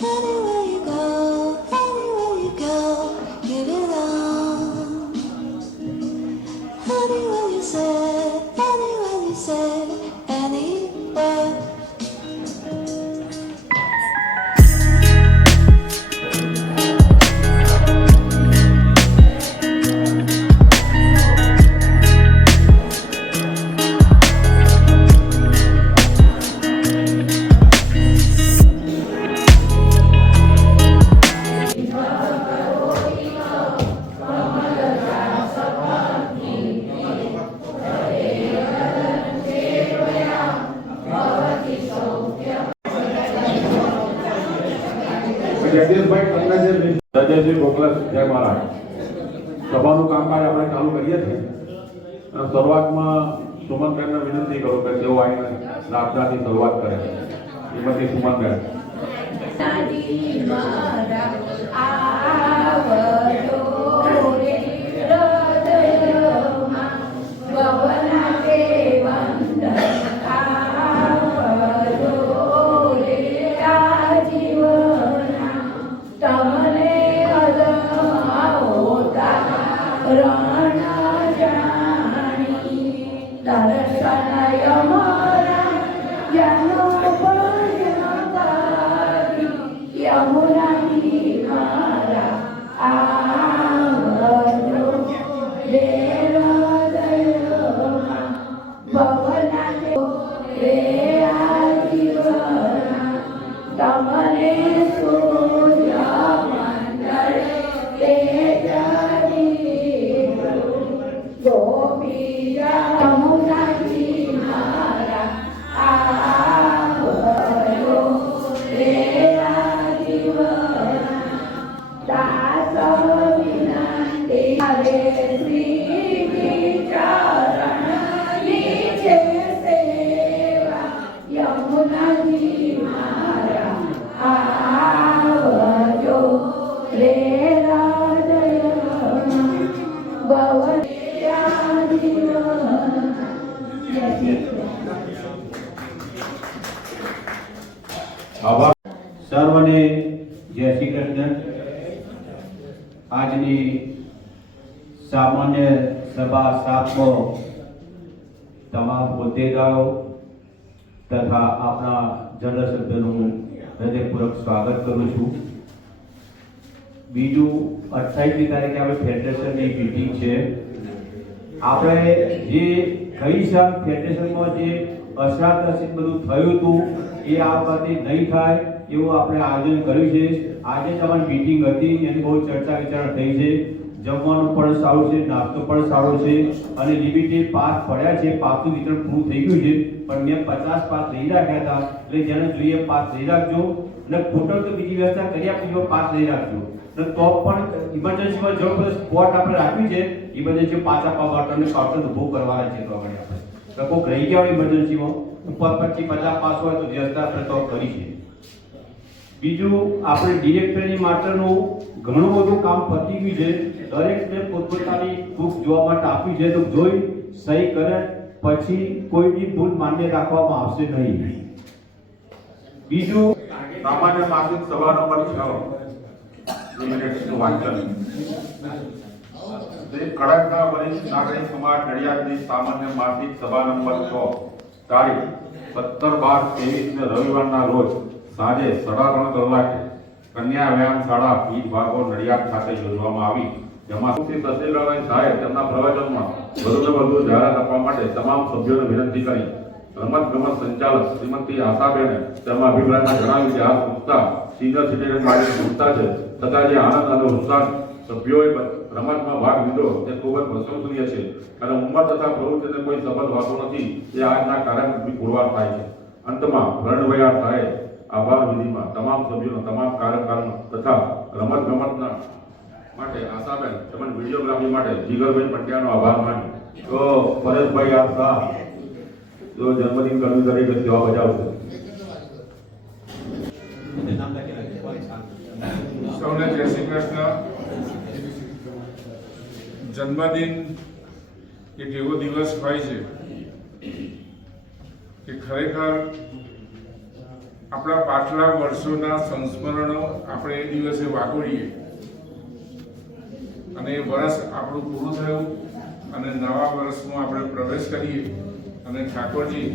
Anywhere you go, give it on. Anywhere you say, anywhere. Jaydevbhai ગોકલા જય મહારાજ સભાનું કામકાજ આપણે ચાલુ કરીએ છીએ અને શરૂઆતમાં સુમનબેનને વિનંતી કરું કે તેઓ આવીને પ્રાર્થનાની શરૂઆત કરે. શ્રીમતી સુમનબેન. સર્વને જય શ્રી કૃષ્ણ. આજની સામાન્ય સભા સાતમો તમામ હોદ્દેદારો તથા આપણા જનરલ સભ્યનું હૃદયપૂર્વક સ્વાગત કરું છું. બીજું 28મી તારીખે આપણે ફેડરેશનની મીટિંગ છે. આપણે જે ગઈ સાલ ફેડરેશનમાં જે અસરાતરસિક બધું થયું હતું એ આ વખતે નહીં થાય એવું આપણે આયોજન કર્યું છે. આજે તમારી મીટિંગ હતી એની બહુ ચર્ચા વિચારણા થઈ છે. જમવાનું પણ સારું છે, નાસ્તો પણ સારો છે અને લિમિટેડ પાસ પડ્યા છે. પાસનું વિતરણ પૂરું થઈ ગયું છે પણ મેં 50 પાસ લઈ રાખ્યા હતા એટલે જેને જોઈએ પાસ લઈ રાખજો અને ખોટો તો બીજી વ્યવસ્થા કરી આપજો, પાસ લઈ રાખજો. તો પણ ઇમરજન્સીમાં જો સ્પોટ આપણે રાખ્યું છે ઇમરજન્સી પાછા પાવા માટે કાઉન્ટર ઊભું કરવાના છે. તો આપણે તો કોઈક રહી ગયા હોય ઇમરજન્સીમાં ઉપર 25-50 પાસ હોય તો વ્યવસ્થા આપણે તો કરી છે. બીજું આપણે ડિરેક્ટરી માટેનું ઘણું બધું કામ પતી ગયું છે. દરેકને પોતપોતાની બુક જોવા માટે આપ્યું છે તો જોઈ સહી કરે પછી કોઈ બી ભૂલ માન્ય રાખવામાં આવશે નહીં. બીજું સામાન્ય માસિક સભા નંબર 6 વાંચન ખડકના વરિષ્ઠ નાગરિક સમાજ નડિયાદની સામાન્ય માસિક સભા નંબર 6 તારીખ 17/12/23 રવિવારના રોજ સાંજે 3:30 કલાકે કન્યા વ્યાયામ શાળા પીઠ ભાગો નડિયાદ ખાતે યોજવામાં આવી. જેમાં શ્રી સચિવાલય સાહેબ તેમના પ્રવચનમાં વધુને વધુ જાહેરાત આપવા માટે તમામ સભ્યોને વિનંતી કરી. રમત ગમત સંચાલક શ્રીમતી આશાબેને તેમના અભિપ્રાયમાં જણાવ્યું કે આ સંસ્થા સિનિયર સિટીઝન માટે સંસ્થા છે તથા જે આનંદ અને ઉત્સાહ સભ્યોએ રમતમાં ભાગ લીધો તે ખૂબ જ પ્રશંસનીય છે અને ઉંમર તથા પ્રવૃત્તિને કોઈ સંબંધ હોતો નથી. એ આજના કાર્યક્રમથી પુરવાર થાય છે. અંતમાં વર્ણવૈયા સાહેબ આભાર વિધિમાં તમામ સભ્યોનો તમામ કાર્યકારો તથા રમત ગમતના માટે આશાબેન તેમજ વિડીયોગ્રાફી માટે જીગરભાઈ પંડ્યાનો આભાર માન્યો. તો પરેશભાઈ આ શાહ જો જન્મદિન કર્મી તરીકે સેવા બજાવશે. સૌને જય શ્રી કૃષ્ણ. જન્મદિન એક એવો દિવસ હોય છે કે ખરેખર આપણા પાછલા વર્ષોના સંસ્મરણો આપણે એ દિવસે વાગોળીએ અને એ વર્ષ આપણું પૂરું થયું અને નવા વર્ષમાં આપણે પ્રવેશ કરીએ અને ઠાકોરજી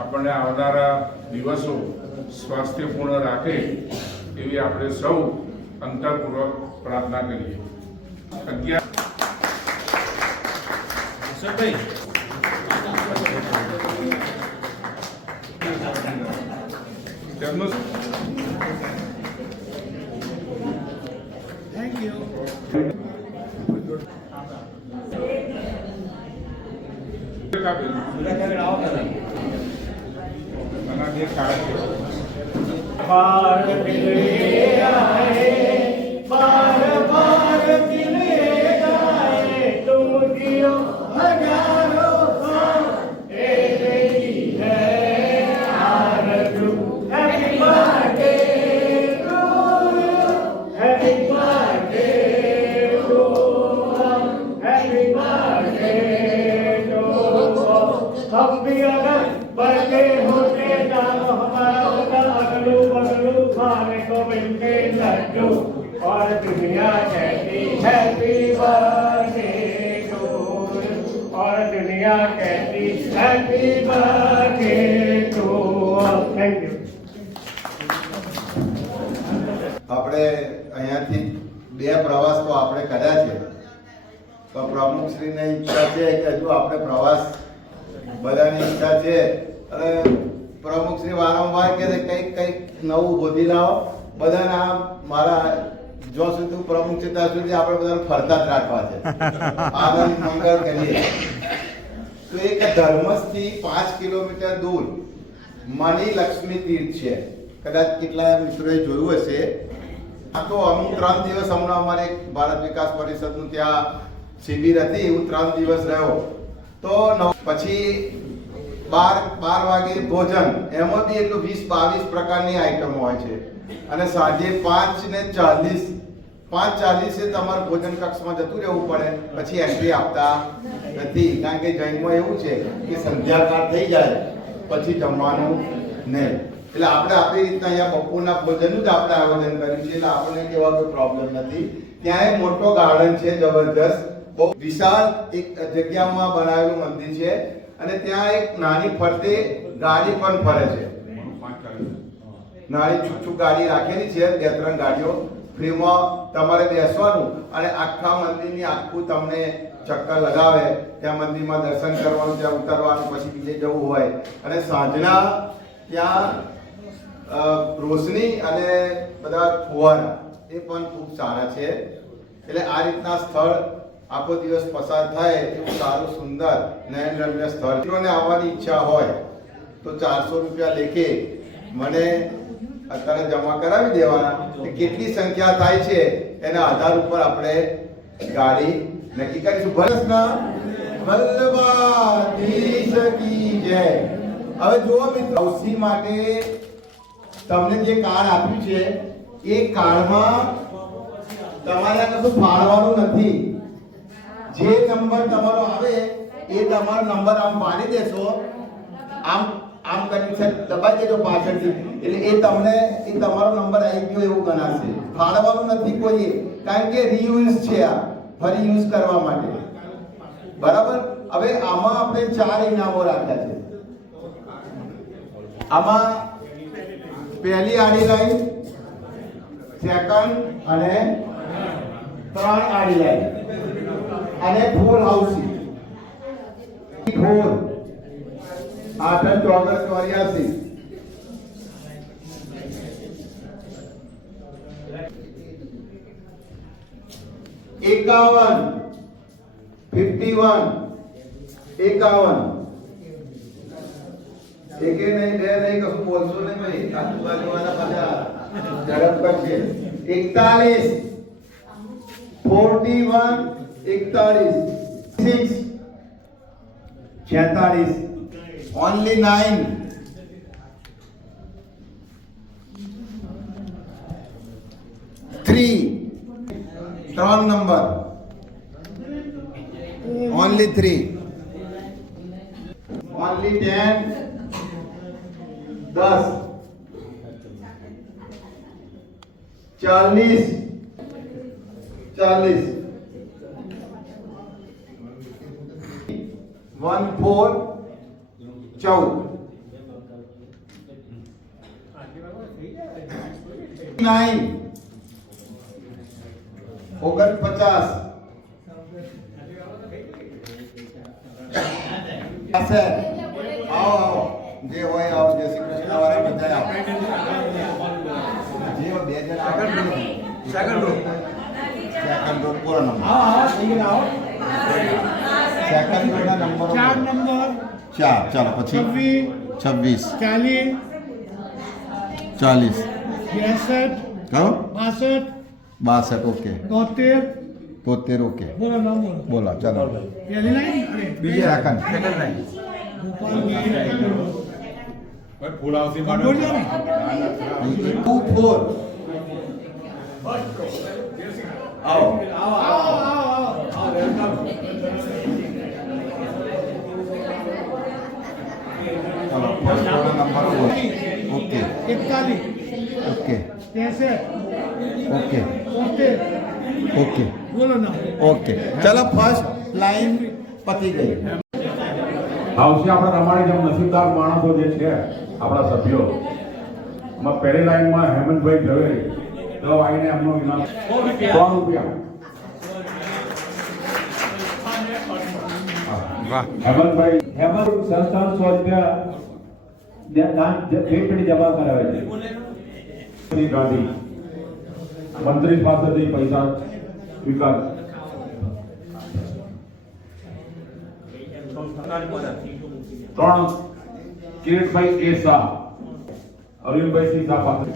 આપણને આવનારા દિવસો સ્વાસ્થ્યપૂર્ણ રાખે એવી આપણે સૌ અંતરપૂર્વક પ્રાર્થના કરીએ. તેમનું हम भी अगर बड़े होते जानो हमारा होता अगलू बगलू खाने को मिलते लड्डू और दुनिया कहती हैप्पी बर्थडे टू और दुनिया कहती happy birthday to. Thank you. આપણે અહીંયાથી બે પ્રવાસ તો આપણે કર્યા છે, તો પ્રમુખશ્રીને ઈચ્છા છે કે હજુ આપણે પ્રવાસ બધાની ઈચ્છા છે અને પ્રમુખશ્રી વારંવાર કહે છે કંઈક નવું ગોતી લાવો બધાને. આ મારા જો સુધી પ્રમુખ છે ત્યાં સુધી આપણે બધાને ફરતા જ રાખવા છે, આનંદ મંગળ કરીએ. તો એક ધર્મસ્થથી 5 કિલોમીટર દૂર મની લક્ષ્મી તીર્થ છે, કદાચ કેટલાય મિત્રોએ જોયું હશે. આ તો અમુક 3 દિવસ હમણાં અમારે ભારત વિકાસ પરિષદનું ત્યાં શિબિર હતી, હું 3 દિવસ રહ્યો. તો પછી 12 વાગે ભોજન, એમાં બી એટલું 20-22 પ્રકારની આઈટમો હોય છે અને સાંજે 5:40 તમારે ભોજન કક્ષમાં જતું રહેવું પડે, પછી એન્ટ્રી આપતા નથી. કારણ કે જૈનમાં એવું છે કે સંધ્યાકાળ થઈ જાય પછી જમવાનું નહીં. એટલે આપણે આપણી રીતના અહીંયા બપોરના ભોજનનું જ આપણે આયોજન કર્યું છે, એટલે આપણને કેવા કોઈ પ્રોબ્લેમ નથી. ત્યાં એક મોટો ગાર્ડન છે, જબરજસ્ત બહુ વિશાળ એક જગ્યામાં બનાવેલું મંદિર છે અને ત્યાં એક નાની ફરતે ગાડી પણ ફરે છે. નાની છૂક ગાડી રાખેલી છે, 2-3 ગાડીઓ ફ્રીમાં તમારે બેસવાનું અને આખા મંદિરની આખું તમને ચક્કર લગાવે. ત્યાં મંદિરમાં દર્શન કરવાનું, ત્યાં ઉતરવાનું, પછી બીજે જવું હોય. અને સાંજના ત્યાં રોશની અને બધા ફુવારા એ પણ ખૂબ સારા છે. એટલે આ રીતના સ્થળ આખો દિવસ પસાર થાય એવું સારું સુંદર નયનરમ્ય સ્થળ. મિત્રોને આવવાની ઈચ્છા હોય તો 400 રૂપિયા લેખે મને અત્યારે જમા કરાવી દેવાના. કેટલી સંખ્યા થાય છે એના આધાર ઉપર આપણે ગાડી નક્કી કરીશું. ભરતના વલ્લભાધીશ કી જય. હવે જુઓ મિત્રો, ઔષધિ માટે તમને જે કાર્ડ આપ્યું છે એ કાર્ડમાં તમારે કશું ફાળવાનું નથી. જે નંબર તમારો આવે એ તમારો નંબર આમ પાડી દેશો, આમ આમ કરીને દબાઈ દેજો પાછળથી, એટલે એ તમને એ તમારો નંબર આવી ગયો એવું ગણાશે. ફાળવાનું નથી કોઈ, કારણ કે રીયુઝ છે, આ ફરી યુઝ કરવા માટે. બરાબર. હવે આમાં આપણે 4 ઇનામો રાખ્યા છે. આમાં પહેલી આડી લાઈન, સેકન્ડ અને 3 આડી લાઈન અને ફૂલ હાઉસી 4 8 14 84 51 એકે નહીં, બે નહીં, કશું બોલશો નહીં ભાઈ, આજુબાજુવાળા બધા ઝડપ કરશે. 41 41 41 6 46 only 9 3 નંબર only 3 only 10 10 40 40 1 4 14 9 49 પાસે આવો જે હોય આવો જય શ્રી કૃષ્ણ વાળા બધા આવો જે બે જણ સેકન્ડ રો પૂરો નંબર સેકન્ડ રો ના નંબરો 4 નંબર 4 ચાલો પછી 26 40 કહો 62 ઓકે 73 ઓકે બોલો ચાલો બીજી સેકન્ડ ફૂલ આવશે 2 4 આવો ચાલો first number okay 41 okay 63 okay 73 okay બોલો ના ઓકે ચાલો ફર્સ્ટ લાઈન પતી ગઈ આવશે આપણા તમારી જેમ નસીબદાર માણસો જે છે આપણા સભ્યો એમાં પહેલી લાઈનમાં હેમંતભાઈ ઝવેરી તો આવીને એમનો ઇનામ 100 રૂપિયા હેમંતભાઈ હેમંત સંસ્થાન 100 રૂપિયા દાન પેટની જમા કરાવે છે. ગાંધી મંત્રી પાસેથી પૈસા સ્વીકાર 3 કિરીટભાઈ એ શાહ અરવિંદભાઈ સિંહ શાહ પાસે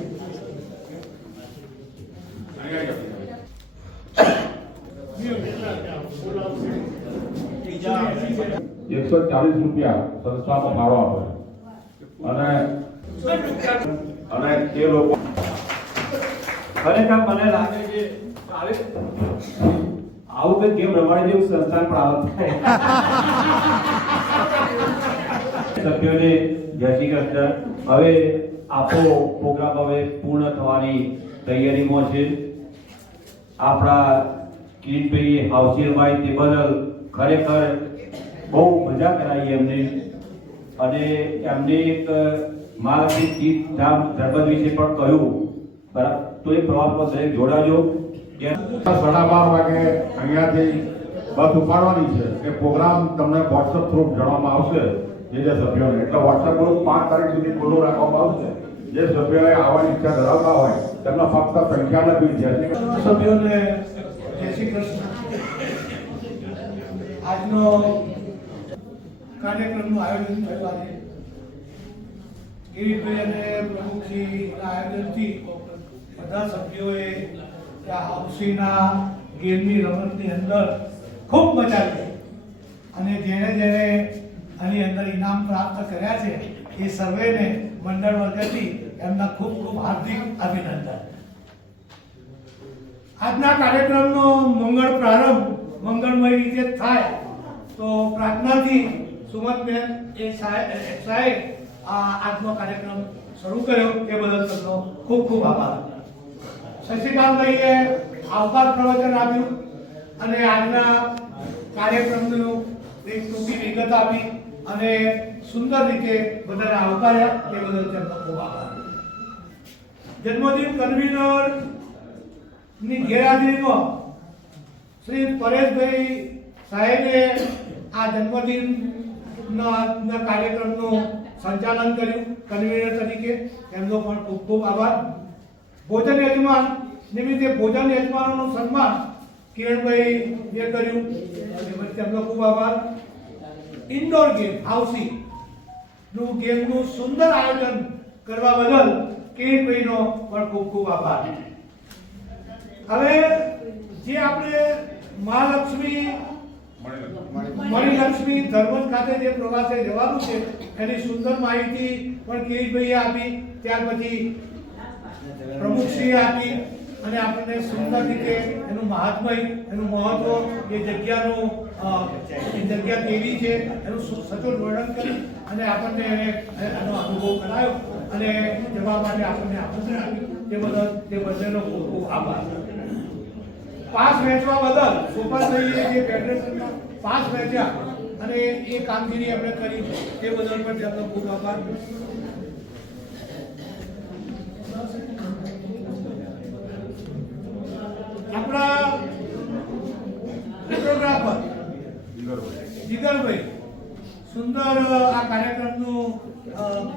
140 રૂપિયા સંસ્થામાં ફાળો આપે અને તે લોકો ખરેખર મને લાગે છે આવું કંઈક ગેમ રમાડી જેવું સંસ્થાન પણ આવત થાય. સભ્યોને જય શ્રી કૃષ્ણ. હવે આપણો પ્રોગ્રામ હવે પૂર્ણ થવાની તૈયારીમાં છે. આપણા કિરીટભાઈ હાઉસીભાઈ તે બદલ ખરેખર બહુ મજા કરાવી એમને અને એમને એક મહાલક્ષ્મી તીર્થધામ ધર્મ વિશે પણ કહ્યું. બરાબર, તો એ પ્રવાસમાં દરેક જોડાજો. 12:30 વાગે અહીંયાથી બસ ઉપાડવાની છે. એ પ્રોગ્રામ તમને વોટ્સઅપ થ્રુ જણાવવામાં આવશે જે સભ્યોને. એટલે વોટ્સઅપ ગ્રુપ 5 તારીખ સુધી ખુલ્લું રાખવામાં આવશે. જે સભ્યોએ આવવાની ઈચ્છા ધરાવતા હોય તેમનો ફક્ત સંખ્યા લખી છે. સભ્યોને જય શ્રી કૃષ્ણ. આજનો કાર્યક્રમનું આયોજન થયું આજે ગિરીશભાઈ અને પ્રમુખજીના આયોજનથી બધા સભ્યોએ આ હાઉસીના ગેમની રમતની અંદર ખૂબ મજા કરી અને જેણે આની અંદર ઇનામ પ્રાપ્ત કર્યા છે એ સર્વેને મંડળ વતી એમના ખૂબ ખૂબ હાર્દિક અભિનંદન. આજના કાર્યક્રમનો મંગળ પ્રારંભ મંગળમય રીતે થાય તો પ્રાર્થનાથી સુમતબેન એ સાહેબ આજનો કાર્યક્રમ શરૂ કર્યો એ બદલ તેમનો ખૂબ ખૂબ આભાર. શશિકાંતભાઈએ આવકાર પ્રવચન આપ્યું અને આજના કાર્યક્રમનું એક ટૂંકી વિગત આપી અને સુંદર રીતે બધાને આવકાર્યા એ બદલ તેમનો ખૂબ આભાર. જન્મદિન કન્વીનર ની ગેરહાજરીમાં શ્રી પરેશભાઈ સાહેબે આ જન્મદિનના કાર્યક્રમનું સંચાલન કર્યું કન્વીનર તરીકે. તેમનો પણ ખૂબ ખૂબ આભાર. ભોજન યજમાન નિમિત્તે ભોજન યજમાનોનું સન્માન કિરણભાઈ એ કર્યું તેમનો ખૂબ આભાર. ઇન્ડોર ગેમ હાઉસી નું ગેમનું સુંદર આયોજન કરવા બદલ કિરણભાઈનો પણ ખૂબ ખૂબ આભાર. હવે જે આપણે મહાલક્ષ્મી મણિલક્ષ્મી ધર્મજ ખાતે જે પ્રવાસે જવાનું છે એની સુંદર માહિતી પણ કિરીટભાઈએ આપી. ત્યાર પછી પ્રમુખશ્રીએ આપી અને આપણને સુંદર રીતે એનું મહાત્મય એનું મહત્વ એ જગ્યાનું એ જગ્યા કેવી છે એનું સચોટ વર્ણન કરી અને આપણને એનો અનુભવ કરાયો અને જવા માટે આપણને આમંત્રણ આપ્યું. તે બદલ તે બંનેનો ખૂબ ખૂબ આભાર. પાસ વેચવા બદલ ગોપાલભાઈએ જે ફેડરેશનના પાસ વેચ્યા અને એ કામગીરી આપણે કરી તે બદલ પણ તેમનો ખૂબ આભાર. આપણા ફોટોગ્રાફર જીગરભાઈ સુંદર આ કાર્યક્રમનું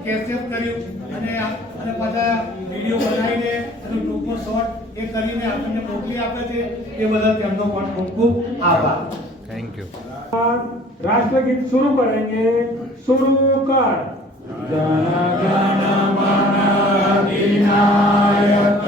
કેપ્ચર કર્યું અને પાછા વિડીયો બનાવીને એનો ટૂંકો શોર્ટ એ કરીને આપણને મોકલી આપે છે એ બદલ તેમનો પણ ખૂબ ખૂબ આભાર. Thank you. राष्ट्रगीत शुरू करेंगे. शुरू कर. जन गण मन अधिनायक